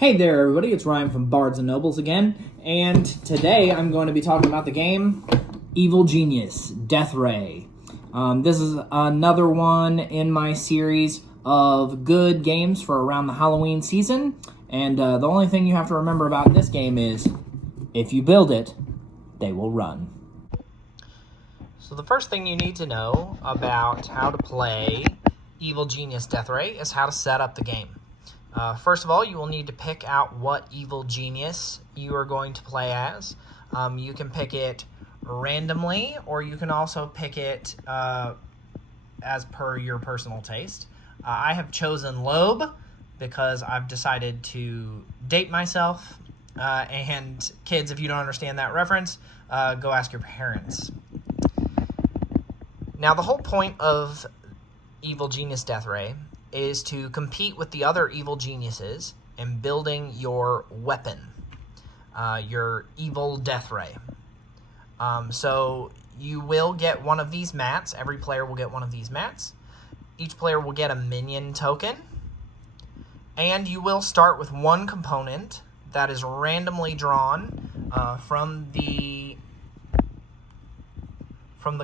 Hey there, everybody. It's Ryan from Bards and Nobles again, and today I'm going to be talking about the game Evil Genius, Deathray. This is another one in my series of good games for around the Halloween season, and the only thing you have to remember about this game is, if you build it, they will run. So the first thing you need to know about how to play Evil Genius Deathray is how to set up the game. First of all, you will need to pick out what evil genius you are going to play as. You can pick it randomly, or you can also pick it as per your personal taste. I have chosen Loeb because I've decided to date myself. And kids, if you don't understand that reference, go ask your parents. Now, the whole point of Evil Genius Deathray is to compete with the other evil geniuses in building your weapon, your evil Deathray. So you will get one of these mats. Every player will get one of these mats. Each player will get a minion token. And you will start with one component that is randomly drawn from the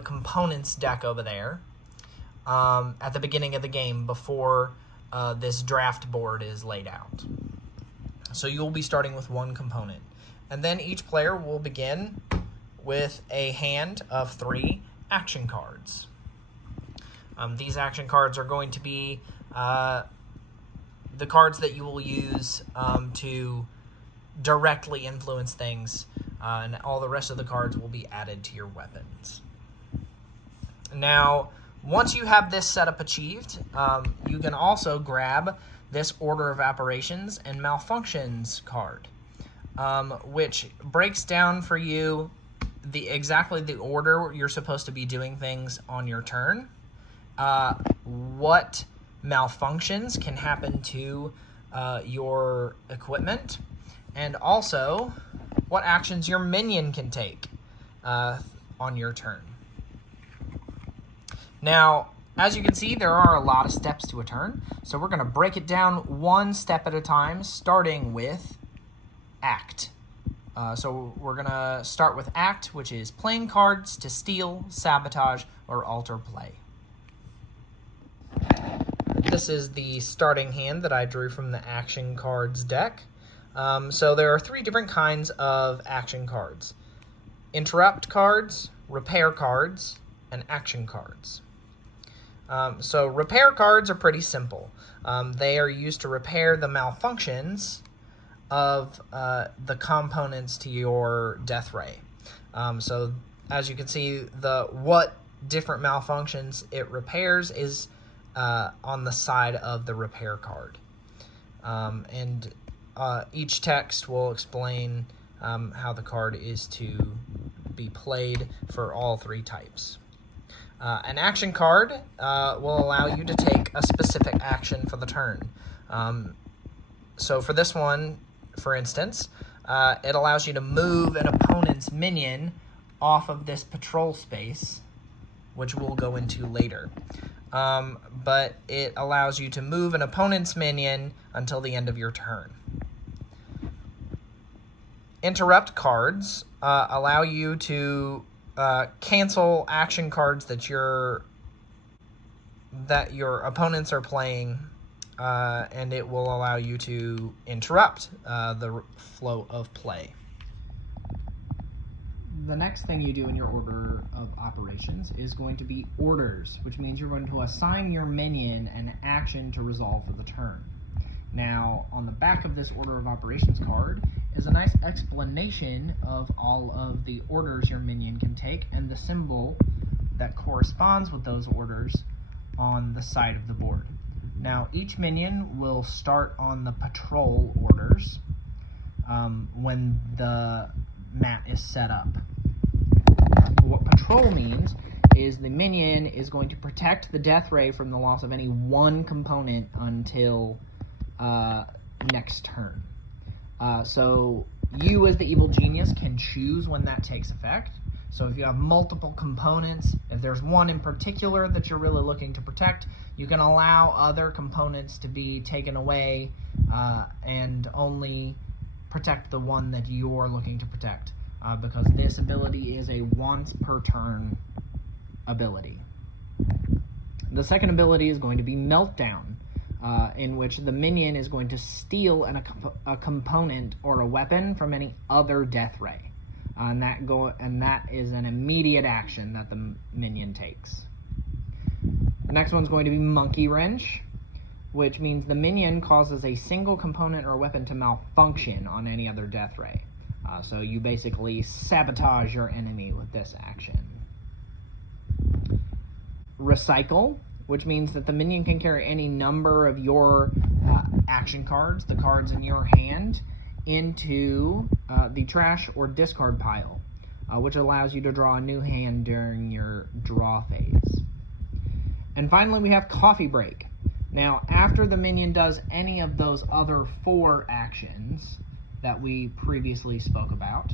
components deck over there. At the beginning of the game before this draft board is laid out. So you'll be starting with one component. And then each player will begin with a hand of 3 action cards. These action cards are going to be the cards that you will use to directly influence things, and all the rest of the cards will be added to your weapons. Now, once you have this setup achieved, you can also grab this Order of Operations and Malfunctions card, which breaks down for you exactly the order you're supposed to be doing things on your turn, what malfunctions can happen to your equipment, and also what actions your minion can take on your turn. Now, as you can see, there are a lot of steps to a turn, so we're going to break it down one step at a time, starting with Act. So we're going to start with Act, which is playing cards to steal, sabotage, or alter play. This is the starting hand that I drew from the Action Cards deck. So there are 3 different kinds of action cards: Interrupt cards, Repair cards, and Action cards. So repair cards are pretty simple. They are used to repair the malfunctions of the components to your Deathray. So as you can see, what different malfunctions it repairs is on the side of the repair card. And each text will explain how the card is to be played for all 3 types. An action card will allow you to take a specific action for the turn. So for this one, for instance, it allows you to move an opponent's minion off of this patrol space, which we'll go into later. But it allows you to move an opponent's minion until the end of your turn. Interrupt cards allow you to cancel action cards that your opponents are playing, and it will allow you to interrupt the flow of play. The next thing you do in your Order of Operations is going to be Orders, which means you're going to assign your minion an action to resolve for the turn. Now, on the back of this Order of Operations card is a nice explanation of all of the orders your minion can take and the symbol that corresponds with those orders on the side of the board. Now, each minion will start on the patrol orders when the mat is set up. What patrol means is the minion is going to protect the Deathray from the loss of any one component until next turn. So you, as the evil genius, can choose when that takes effect. So if you have multiple components, if there's one in particular that you're really looking to protect, you can allow other components to be taken away and only protect the one that you're looking to protect, because this ability is a once per turn ability. The second ability is going to be Meltdown, in which the minion is going to steal a component or a weapon from any other Deathray. And that is an immediate action that the minion takes. The next one's going to be Monkey Wrench, which means the minion causes a single component or weapon to malfunction on any other Deathray. So you basically sabotage your enemy with this action. Recycle, which means that the minion can carry any number of your action cards, the cards in your hand, into the trash or discard pile, which allows you to draw a new hand during your draw phase. And finally, we have Coffee Break. Now, after the minion does any of those other 4 actions that we previously spoke about,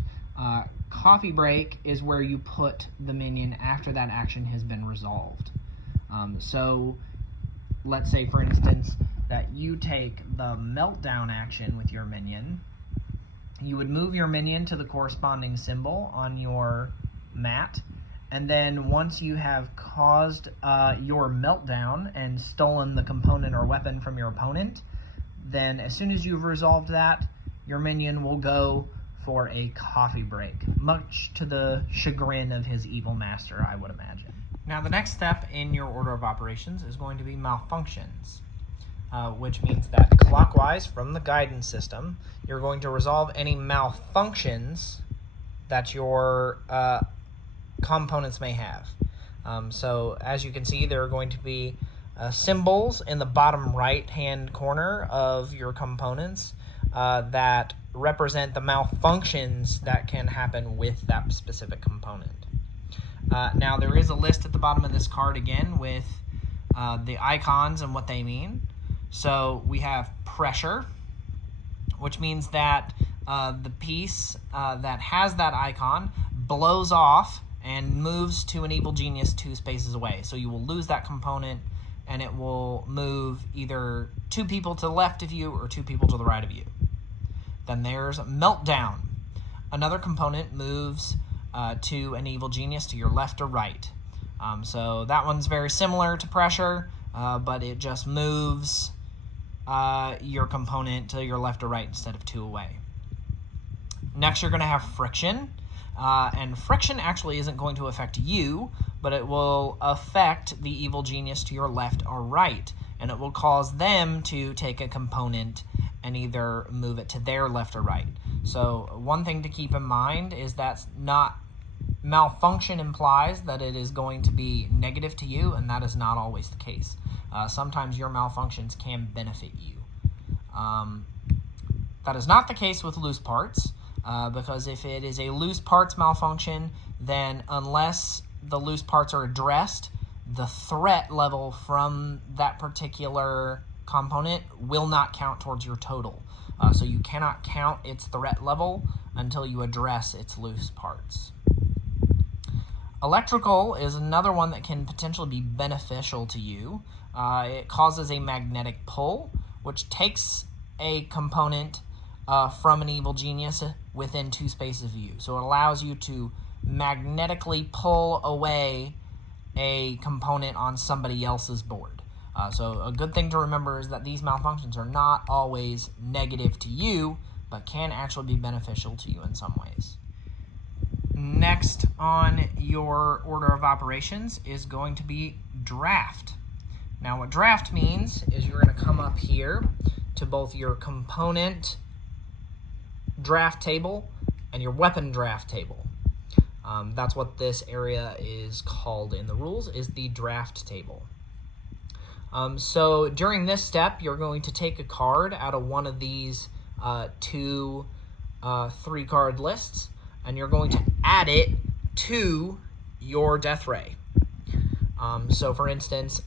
Coffee Break is where you put the minion after that action has been resolved. So let's say, for instance, that you take the Meltdown action with your minion. You would move your minion to the corresponding symbol on your mat, and then once you have caused your Meltdown and stolen the component or weapon from your opponent, then as soon as you've resolved that, your minion will go for a coffee break, much to the chagrin of his evil master, I would imagine. Now, the next step in your order of operations is going to be malfunctions, which means that clockwise from the guidance system, you're going to resolve any malfunctions that your components may have. So as you can see, there are going to be symbols in the bottom right-hand corner of your components that represent the malfunctions that can happen with that specific component. Now, there is a list at the bottom of this card again with the icons and what they mean. So we have pressure, which means that the piece that has that icon blows off and moves to an evil genius 2 spaces away. So you will lose that component, and it will move either 2 people to the left of you or 2 people to the right of you. Then there's Meltdown. Another component moves to an evil genius to your left or right. So that one's very similar to pressure, but it just moves your component to your left or right instead of 2 away. Next, you're going to have friction. And friction actually isn't going to affect you, but it will affect the evil genius to your left or right. And it will cause them to take a component and either move it to their left or right. So one thing to keep in mind is that's not malfunction implies that it is going to be negative to you, and that is not always the case. Sometimes your malfunctions can benefit you. That is not the case with loose parts, because if it is a loose parts malfunction, then unless the loose parts are addressed, the threat level from that particular component will not count towards your total. So you cannot count its threat level until you address its loose parts. Electrical is another one that can potentially be beneficial to you. It causes a magnetic pull, which takes a component from an evil genius within 2 spaces of you. So it allows you to magnetically pull away a component on somebody else's board. So a good thing to remember is that these malfunctions are not always negative to you, but can actually be beneficial to you in some ways. Next on your order of operations is going to be draft. Now, what draft means is you're going to come up here to both your component draft table and your weapon draft table. That's what this area is called in the rules, is the draft table. So during this step, you're going to take a card out of one of these 2 3-card lists, and you're going to add it to your Deathray. So for instance,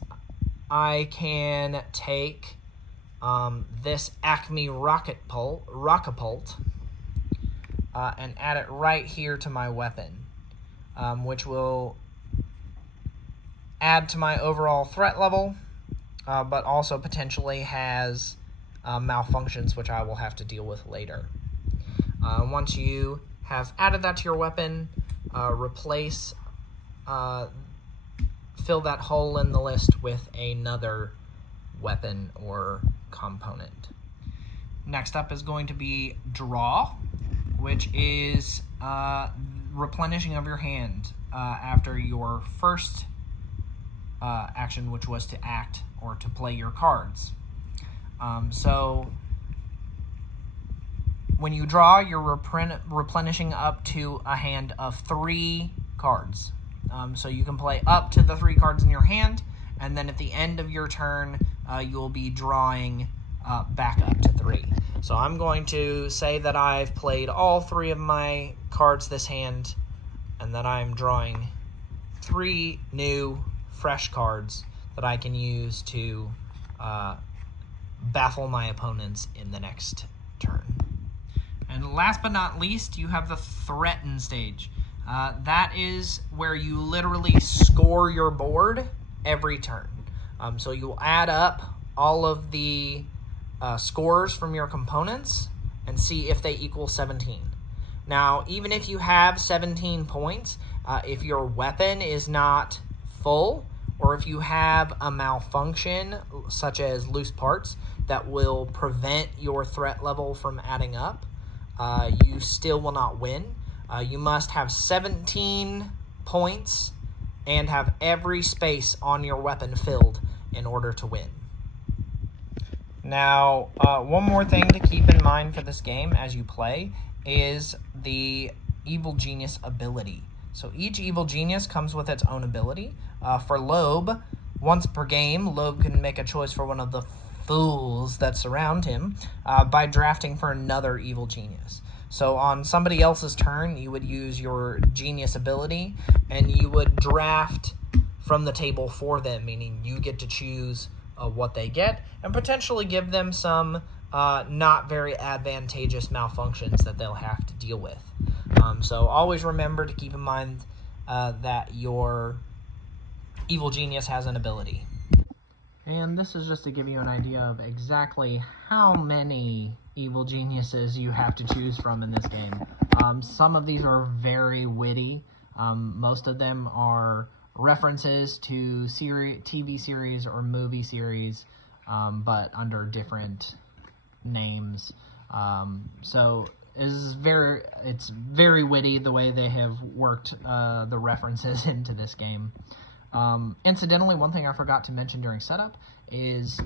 I can take this Acme Rockapult and add it right here to my weapon, which will add to my overall threat level, but also potentially has malfunctions, which I will have to deal with later. Once you have added that to your weapon, fill that hole in the list with another weapon or component. Next up is going to be draw, which is replenishing of your hand after your first action, which was to act or to play your cards. So when you draw, you're replenishing up to a hand of 3 cards. So you can play up to the 3 cards in your hand, and then at the end of your turn, you'll be drawing back up to 3. So I'm going to say that I've played all 3 of my cards this hand, and that I'm drawing 3 new, fresh cards that I can use to baffle my opponents in the next turn. And last but not least, you have the threaten stage. That is where you literally score your board every turn. So you'll add up all of the scores from your components and see if they equal 17. Now, even if you have 17 points, if your weapon is not full, or if you have a malfunction, such as loose parts, that will prevent your threat level from adding up, you still will not win. You must have 17 points and have every space on your weapon filled in order to win. Now, one more thing to keep in mind for this game as you play is the Evil Genius ability. So each Evil Genius comes with its own ability. For Loeb, once per game, Loeb can make a choice for one of the fools that surround him by drafting for another Evil Genius. So on somebody else's turn, you would use your Genius ability, and you would draft from the table for them, meaning you get to choose what they get, and potentially give them some not very advantageous malfunctions that they'll have to deal with. So always remember to keep in mind that your Evil Genius has an ability. And this is just to give you an idea of exactly how many Evil Geniuses you have to choose from in this game. Some of these are very witty. Most of them are references to TV series or movie series, but under different names. So it's very witty the way they have worked the references into this game. Incidentally, one thing I forgot to mention during setup is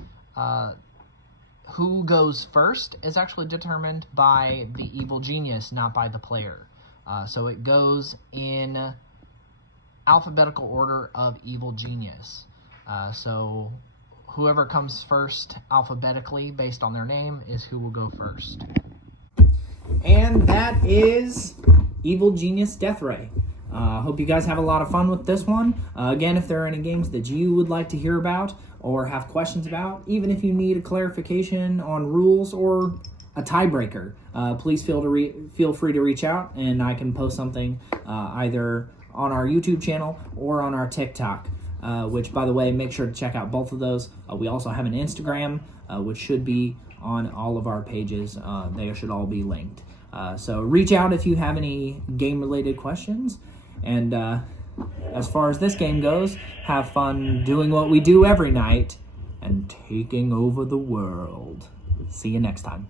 who goes first is actually determined by the Evil Genius, not by the player. So it goes in alphabetical order of Evil Genius. So whoever comes first alphabetically based on their name is who will go first. And that is Evil Genius Deathray. Hope you guys have a lot of fun with this one. Again, if there are any games that you would like to hear about or have questions about, even if you need a clarification on rules or a tiebreaker, please feel free to reach out, and I can post something either on our YouTube channel or on our TikTok, which, by the way, make sure to check out both of those. We also have an Instagram, which should be on all of our pages. They should all be linked. So reach out if you have any game-related questions. And as far as this game goes, have fun doing what we do every night and taking over the world. See you next time.